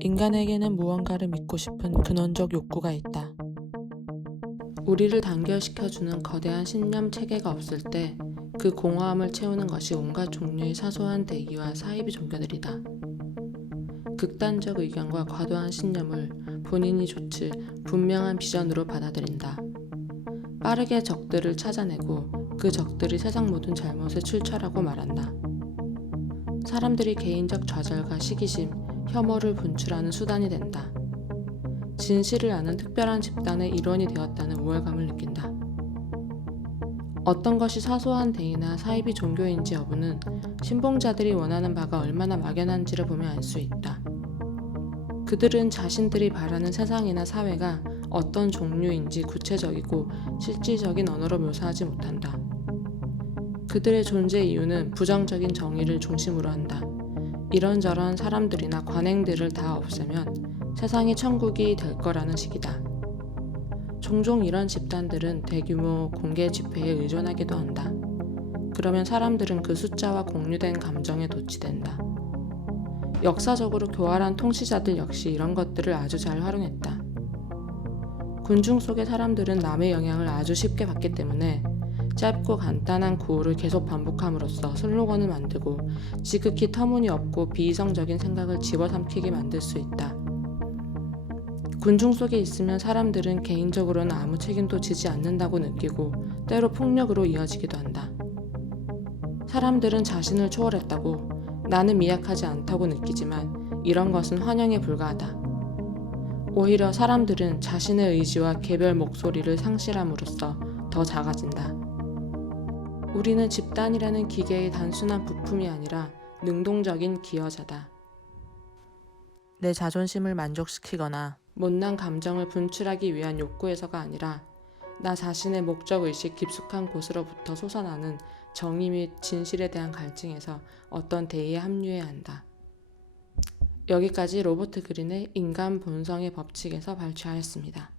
인간에게는 무언가를 믿고 싶은 근원적 욕구가 있다. 우리를 단결시켜주는 거대한 신념 체계가 없을 때 그 공허함을 채우는 것이 온갖 종류의 사소한 대의와 사이비 종교들이다. 극단적 의견과 과도한 신념을 본인이 좋지 분명한 비전으로 받아들인다. 빠르게 적들을 찾아내고 그 적들이 세상 모든 잘못을 출처라고 말한다. 사람들이 개인적 좌절과 시기심, 혐오를 분출하는 수단이 된다. 진실을 아는 특별한 집단의 일원이 되었다는 우월감을 느낀다. 어떤 것이 사소한 대의나 사이비 종교인지 여부는 신봉자들이 원하는 바가 얼마나 막연한지를 보면 알 수 있다. 그들은 자신들이 바라는 세상이나 사회가 어떤 종류인지 구체적이고 실질적인 언어로 묘사하지 못한다. 그들의 존재 이유는 부정적인 정의를 중심으로 한다. 이런저런 사람들이나 관행들을 다 없애면 세상이 천국이 될 거라는 식이다. 종종 이런 집단들은 대규모 공개 집회에 의존하기도 한다. 그러면 사람들은 그 숫자와 공유된 감정에 도취된다. 역사적으로 교활한 통치자들 역시 이런 것들을 아주 잘 활용했다. 군중 속의 사람들은 남의 영향을 아주 쉽게 받기 때문에 짧고 간단한 구호를 계속 반복함으로써 슬로건을 만들고 지극히 터무니없고 비이성적인 생각을 집어삼키게 만들 수 있다. 군중 속에 있으면 사람들은 개인적으로는 아무 책임도 지지 않는다고 느끼고 때로 폭력으로 이어지기도 한다. 사람들은 자신을 초월했다고 나는 미약하지 않다고 느끼지만 이런 것은 환영에 불과하다. 오히려 사람들은 자신의 의지와 개별 목소리를 상실함으로써 더 작아진다. 우리는 집단이라는 기계의 단순한 부품이 아니라 능동적인 기여자다. 내 자존심을 만족시키거나 못난 감정을 분출하기 위한 욕구에서가 아니라 나 자신의 목적 의식 깊숙한 곳으로부터 솟아나는 정의 및 진실에 대한 갈증에서 어떤 대의에 합류해야 한다. 여기까지 로버트 그린의 인간 본성의 법칙에서 발췌하였습니다.